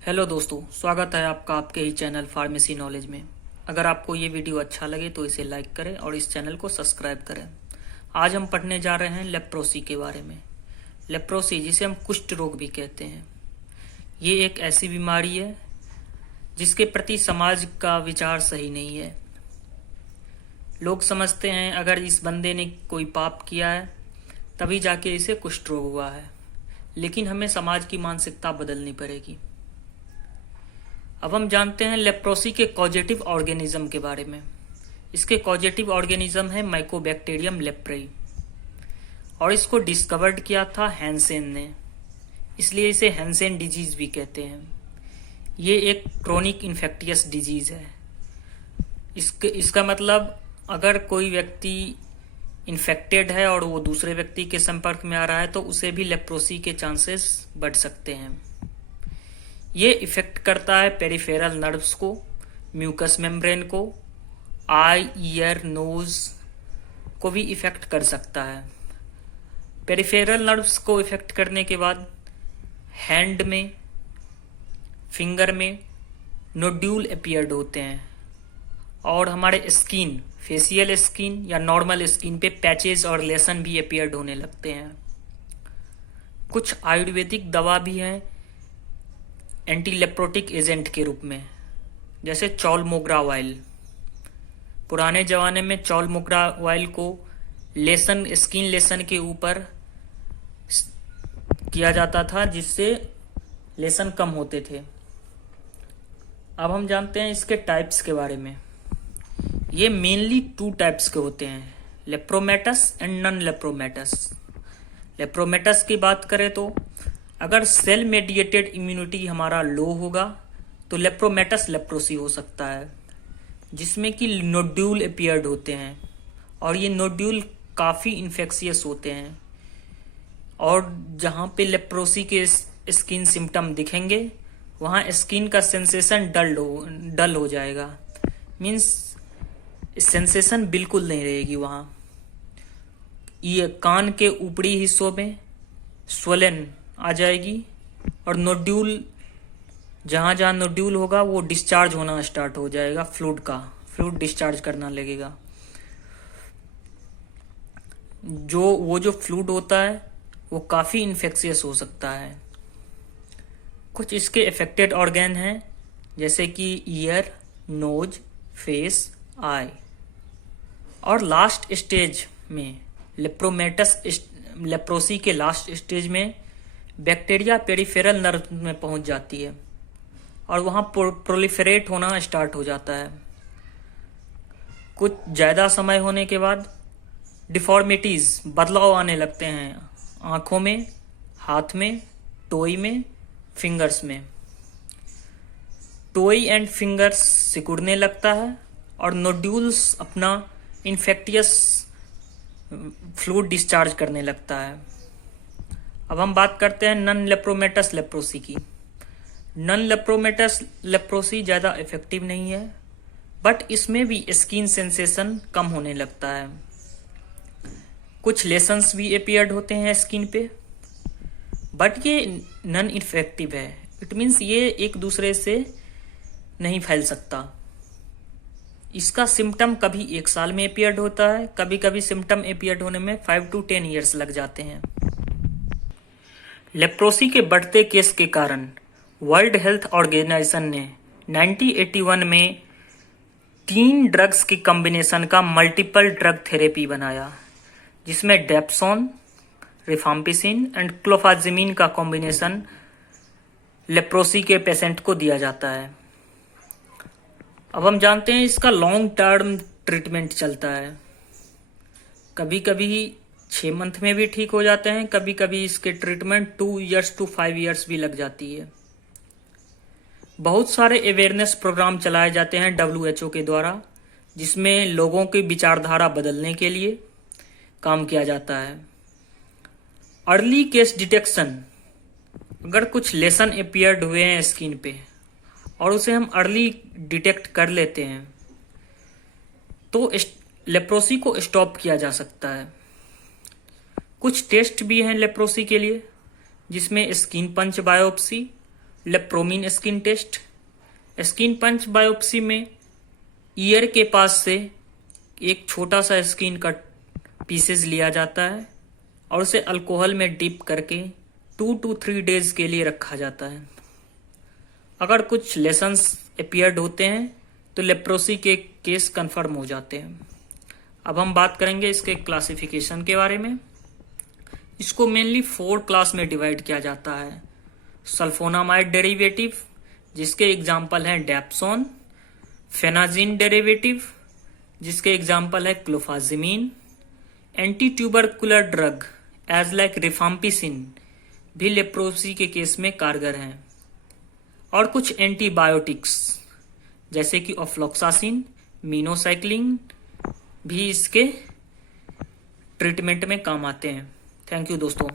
Hello दोस्तों, स्वागत है आपका आपके ही चैनल फार्मेसी नॉलेज में। अगर आपको ये वीडियो अच्छा लगे तो इसे लाइक करें और इस चैनल को सब्सक्राइब करें। आज हम पढ़ने जा रहे हैं लेप्रोसी के बारे में। लेप्रोसी, जिसे हम कुष्ठ रोग भी कहते हैं, ये एक ऐसी बीमारी है जिसके प्रति समाज का विचार सही नहीं है। लोग समझते हैं अगर इस बंदे ने कोई पाप किया है तभी जाके इसे कुष्ठ रोग हुआ है, लेकिन हमें समाज की मानसिकता बदलनी पड़ेगी। अब हम जानते हैं लेप्रोसी के कॉजेटिव ऑर्गेनिज्म के बारे में। इसके कॉजेटिव ऑर्गेनिज्म है माइकोबैक्टीरियम लेप्रेई, और इसको डिस्कवर्ड किया था हैंसेन ने, इसलिए इसे हैंसेन डिजीज भी कहते हैं। ये एक क्रोनिक इन्फेक्टियस डिजीज है। इसका मतलब अगर कोई व्यक्ति इन्फेक्टेड है और वो दूसरे व्यक्ति के संपर्क में आ रहा है तो उसे भी लेप्रोसी के चांसेस बढ़ सकते हैं। ये इफेक्ट करता है पेरिफेरल नर्व्स को, म्यूकस मेम्ब्रेन को, आई, ईयर, नोज को भी इफेक्ट कर सकता है। पेरिफेरल नर्व्स को इफेक्ट करने के बाद हैंड में, फिंगर में नोड्यूल अपीयर्ड होते हैं, और हमारे स्किन, फेशियल स्किन या नॉर्मल स्किन पे पैचेस और लेसन भी अपीयर्ड होने लगते हैं। कुछ आयुर्वेदिक दवा भी हैं एंटी लेप्रोटिक एजेंट के रूप में, जैसे चौल मोगरा ऑयल। पुराने जमाने में चौल मोगरा ऑयल को लेसन, स्किन लेसन के ऊपर किया जाता था, जिससे लेसन कम होते थे। अब हम जानते हैं इसके टाइप्स के बारे में। ये मेनली 2 टाइप्स के होते हैं, लेप्रोमेटस एंड नॉन लेप्रोमेटस। लेप्रोमेटस की बात करें तो अगर सेल मेडिएटेड इम्यूनिटी हमारा लो होगा तो लेप्रोमेटस लेप्रोसी हो सकता है, जिसमें कि नोड्यूल अपीयर्ड होते हैं, और ये नोड्यूल काफ़ी इन्फेक्शियस होते हैं। और जहाँ पे लेप्रोसी के स्किन सिम्टम दिखेंगे वहाँ स्किन का सेंसेशन डल हो जाएगा, मीन्स सेंसेशन बिल्कुल नहीं रहेगी। वहाँ ये कान के ऊपरी हिस्सों में स्वलन आ जाएगी, और नोड्यूल, जहाँ जहाँ नोड्यूल होगा वो डिस्चार्ज होना स्टार्ट हो जाएगा, फ्लूइड डिस्चार्ज करना लगेगा। जो फ्लूइड होता है वो काफ़ी इन्फेक्शियस हो सकता है। कुछ इसके अफेक्टेड ऑर्गन हैं, जैसे कि ईयर, नोज, फेस, आई। और लास्ट स्टेज में लेप्रोसी के लास्ट स्टेज में बैक्टीरिया पेरिफेरल नर्व में पहुंच जाती है और वहां प्रोलिफरेट होना स्टार्ट हो जाता है। कुछ ज़्यादा समय होने के बाद डिफॉर्मिटीज, बदलाव आने लगते हैं आंखों में, हाथ में, टोई में, फिंगर्स में। टोई एंड फिंगर्स सिकुड़ने लगता है और नोड्यूल्स अपना इन्फेक्टियस फ्लूइड डिस्चार्ज करने लगता है। अब हम बात करते हैं नॉन लेप्रोमेटस लेप्रोसी की। नॉन लेप्रोमेटस लेप्रोसी ज़्यादा इफेक्टिव नहीं है, बट इसमें भी स्किन सेंसेशन कम होने लगता है। कुछ लेसन्स भी अपीयर्ड होते हैं स्किन पे, बट ये नॉन इफेक्टिव है। इट मीन्स ये एक दूसरे से नहीं फैल सकता। इसका सिम्टम कभी 1 साल में अपीयर्ड होता है, कभी कभी सिम्टम अपीयर्ड होने में 5 to 10 ईयर्स लग जाते हैं। लेप्रोसी के बढ़ते केस के कारण वर्ल्ड हेल्थ ऑर्गेनाइजेशन ने 1981 में 3 ड्रग्स की कॉम्बिनेशन का मल्टीपल ड्रग थेरेपी बनाया, जिसमें डेप्सोन, रिफाम्पिसिन एंड क्लोफाजिमिन का कॉम्बिनेशन लेप्रोसी के पेशेंट को दिया जाता है। अब हम जानते हैं इसका लॉन्ग टर्म ट्रीटमेंट चलता है। कभी कभी 6 मंथ में भी ठीक हो जाते हैं, कभी कभी इसके ट्रीटमेंट 2 years to 5 years भी लग जाती है। बहुत सारे अवेयरनेस प्रोग्राम चलाए जाते हैं WHO के द्वारा, जिसमें लोगों की विचारधारा बदलने के लिए काम किया जाता है। अर्ली केस डिटेक्शन, अगर कुछ लेसन अपीयर्ड हुए हैं स्किन पे और उसे हम अर्ली डिटेक्ट कर लेते हैं तो लेप्रोसी को स्टॉप किया जा सकता है। कुछ टेस्ट भी हैं लेप्रोसी के लिए, जिसमें स्किन पंच बायोप्सी लेप्रोमीन स्किन टेस्ट। स्किन पंच बायोप्सी में ईयर के पास से एक छोटा सा स्किन का पीसेस लिया जाता है और उसे अल्कोहल में डिप करके 2 to 3 डेज के लिए रखा जाता है। अगर कुछ लेसन्स अपीयर्ड होते हैं तो लेप्रोसी के केस कंफर्म हो जाते हैं। अब हम बात करेंगे इसके क्लासिफिकेशन के बारे में। इसको मेनली 4 क्लास में डिवाइड किया जाता है। सल्फोनामाइड डेरिवेटिव, जिसके एग्जाम्पल हैं डेप्सोन। फेनाजिन डेरिवेटिव, जिसके एग्जाम्पल है clofazimine. Anti tubercular drug as like rifampicin भी लेप्रोसी के केस में कारगर हैं। और कुछ एंटीबायोटिक्स जैसे कि ऑफ्लॉक्सासिन, मीनोसाइक्लिन भी इसके ट्रीटमेंट में काम आते हैं। थैंक यू दोस्तों।